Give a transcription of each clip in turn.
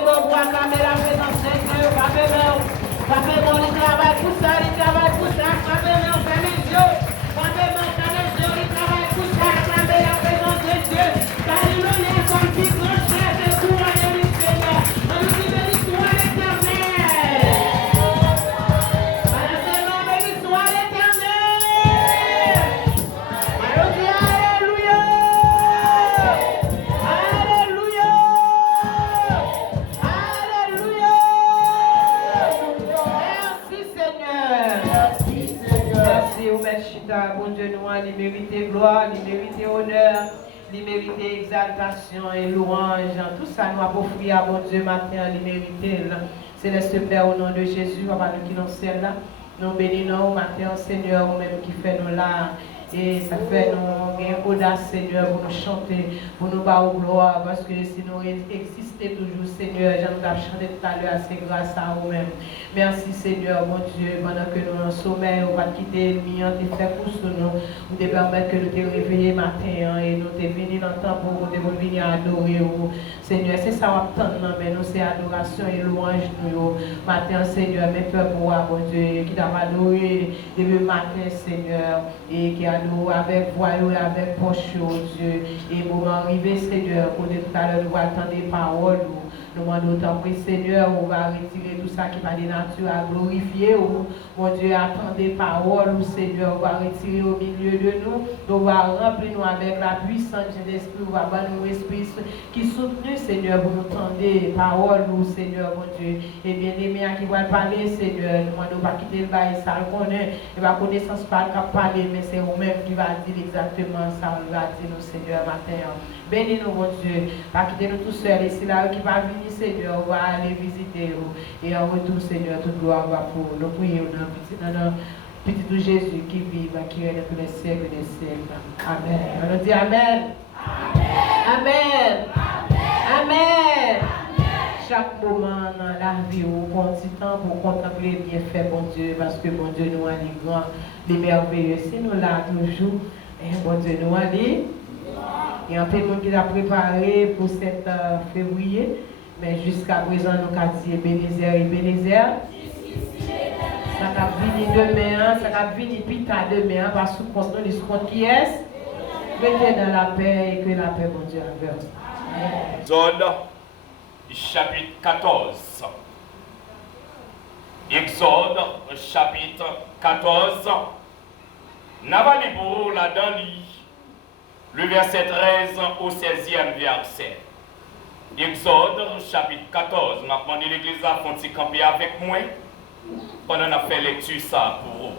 bon pour acclamer la présence de Dieu. Frappez-moi le travail pour ça, le travail pour ça. Frappez-moi, fermez les yeux. Frappez-moi, fermez les yeux, le travail pour ça. Acclamer la présence de Dieu. Alléluia, comme qui grand chef et couronne du Seigneur. On nous dit béni soit l'Éternel. Voilà, c'est nom, béni soit l'Éternel. On dit alléluia. Alléluia. Alléluia. Merci Seigneur. Merci au Maître Chita, bon Dieu, nous, il mérite gloire, il mérite honneur, il mérite exaltation et louange. Tout ça, nous avons offert à bon Dieu matin, il mérite. Céleste Père, au nom de Jésus, papa, nous qui nous sommes là, nous bénissons au matin, Seigneur, ou même qui fait nous là. Et ça fait nous audace, Seigneur, pour nous chanter, pour nous battre gloire, parce que si nous existons toujours, Seigneur, j'en ai chanté tout à l'heure, c'est grâce à vous-même. Merci, Seigneur, mon Dieu, pendant que nous en sommeil, on va quitter l'ennemi, on te fait pour nous, on te permettre que nous te réveiller matin, et nous te venir dans le temps pour nous venir adorer, Seigneur, c'est ça, on attend, mais nous, c'est adoration et louange, nous, matin, Seigneur, mes peurs pour moi, mon Dieu, qui t'a adoré depuis le matin, Seigneur, et qui a nous avec voyou, avec poche, Dieu, et moment arrivé, Seigneur, pour tout à l'heure, nous attendre des paroles, nous demandons autant que Seigneur, on va retirer tout ça qui va de nature à glorifier, mon Dieu, attendre des paroles, Seigneur, on va retirer au milieu de nous, on va remplir nous avec la puissance de l'Esprit, on va avoir nos esprits qui soutenu, Seigneur, pour nous tendre des paroles, Seigneur, mon Dieu, et bien aimé qui va parler, Seigneur, nous demandons pas quitter le bail, ça le connaît, et va connaissance pas qu'à parler, mais c'est vous-même qui va dire exactement ça, on va dire, nous, Seigneur, matin. Bénis-nous, mon Dieu, pas quitter nous tout seuls, et c'est là qui va venir, Seigneur, on va aller visiter, et en retour, Seigneur, toute gloire va pour nous prier, dans petit tout Jésus qui vit, qui règne tous les siècles des siècles. Amen. On nous dit Amen. Amen. Amen. Amen. Chaque moment dans la vie, on prend du temps pour contempler bien fait, bon Dieu, parce que bon Dieu nous a les grands, les merveilleux. Si nous là toujours, bon Dieu nous a dit. Il y a un peu de monde qui l'a préparé pour 7 février, mais jusqu'à présent, nous avons dit Ebenezer et Ebenezer. Ça va venir demain, ça va venir plus tard demain, parce que contre nous, nous compte qui est. Mettez dans la paix et que la paix, mon Dieu, avec vous. Exode, chapitre 14. Exode, chapitre 14. N'avali pour la dani. Le verset 13 au 16e verset. Exode, chapitre 14. On a demandé l'église à font camper avec moi pendant qu'on a fait lecture ça pour eux.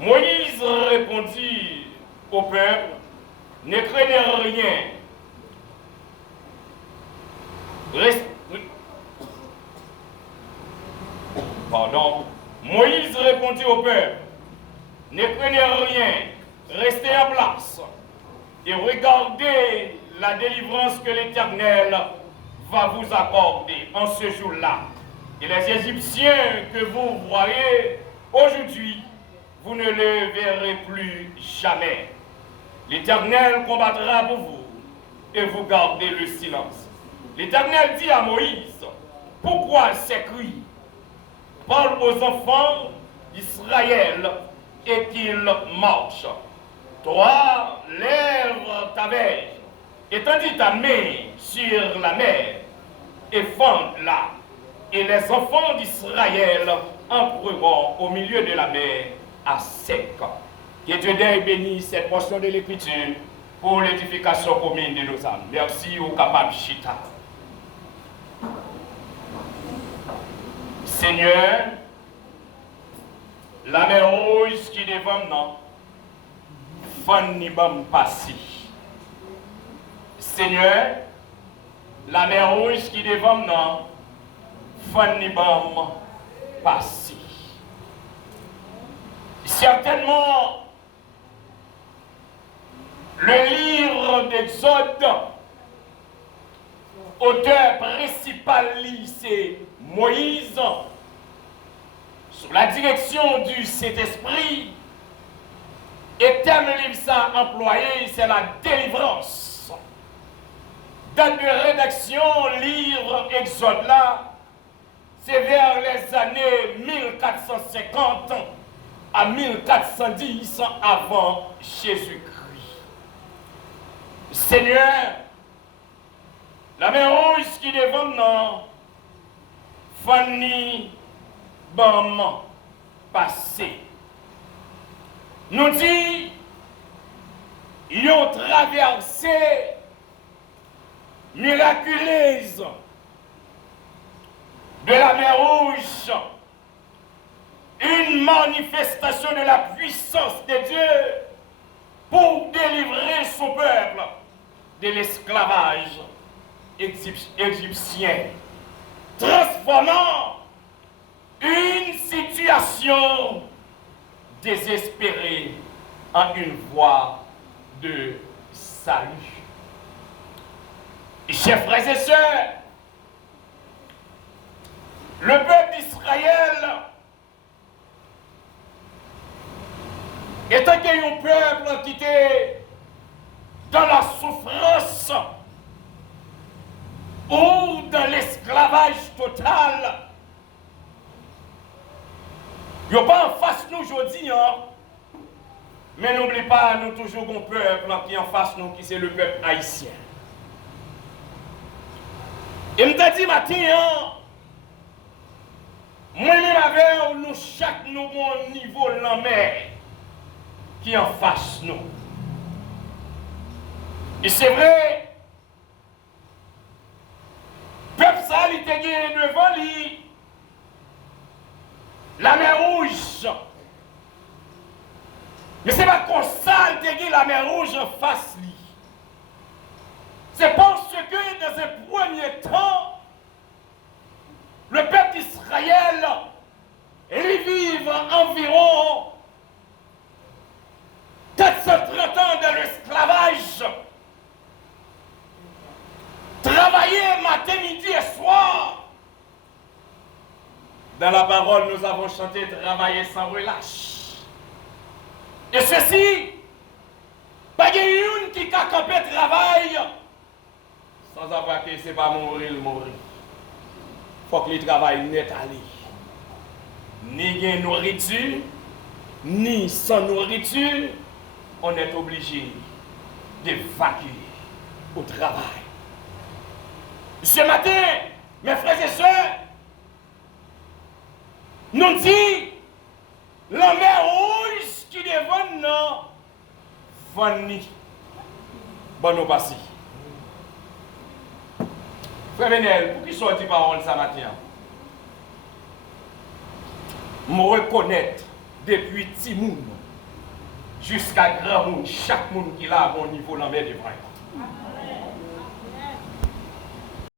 Moïse répondit au peuple, ne craignez rien. Moïse répondit au peuple, ne craignez rien, restez en place et regardez la délivrance que l'Éternel va vous accorder en ce jour-là. Et les Égyptiens que vous voyez aujourd'hui, vous ne les verrez plus jamais. L'Éternel combattra pour vous et vous gardez le silence. L'Éternel dit à Moïse, pourquoi ces cris? Parle aux enfants d'Israël et qu'ils marchent. Toi, lève ta verge, étendis ta main sur la mer et fende-la. Et les enfants d'Israël entreront au milieu de la mer à sec. Que Dieu bénisse cette portion de l'Écriture pour l'édification commune de nos âmes. Merci au capable Chita. Seigneur, la mer rouge qui devant nous, fanny bam passi. Seigneur, la mer rouge qui devant nous, fanny bam passi. Certainement, le livre d'Exode, auteur principal, c'est Moïse, sous la direction du Saint-Esprit, et thème livre ça employé, c'est la délivrance. Dans date de rédaction, livre Exode là, c'est vers les années 1450 à 1410 avant Jésus-Christ. Seigneur, la mer rouge qui devant nous, Fanny Bam passé. Nous dit, ils ont traversé miraculeuse de la mer rouge, une manifestation de la puissance de Dieu pour délivrer son peuple de l'esclavage égyptien, transformant une situation désespérée en une voie de salut. Chers frères et sœurs, le peuple d'Israël était un peuple qui était dans la souffrance ou dans l'esclavage total. Il n'y a pas en face nous aujourd'hui, hein? Mais n'oublie pas, nous toujours un peuple qui est en face nous, qui c'est le peuple haïtien. Et je me dit matin, hein, moi-même avec nous, chaque nous bon niveau de la mer qui est en face nous. Et c'est vrai, le peuple ça, il était devant lui, la mer rouge. Mais c'est pas comme ça qu'il était la mer rouge en face lui. C'est parce que dans un premier temps, le peuple d'Israël, il vit environ 430 ans dans l'esclavage. Travailler matin, midi et soir. Dans la parole, nous avons chanté travailler sans relâche. Et ceci, pas une qui a campé travail sans avoir que ce n'est pas mourir, mourir. Il faut que le travail net aller. Ni gain nourriture, ni sans nourriture, on est obligé d'évacuer au travail. Ce matin, mes frères et sœurs, nous disons la mer rouge qui devant nous, Fanny, bon nous passer. Frère Benel, pour qui sorti parole ce matin? Je reconnais depuis petit monde jusqu'à grand monde, chaque monde qui a à bon niveau dans la mer de vrai.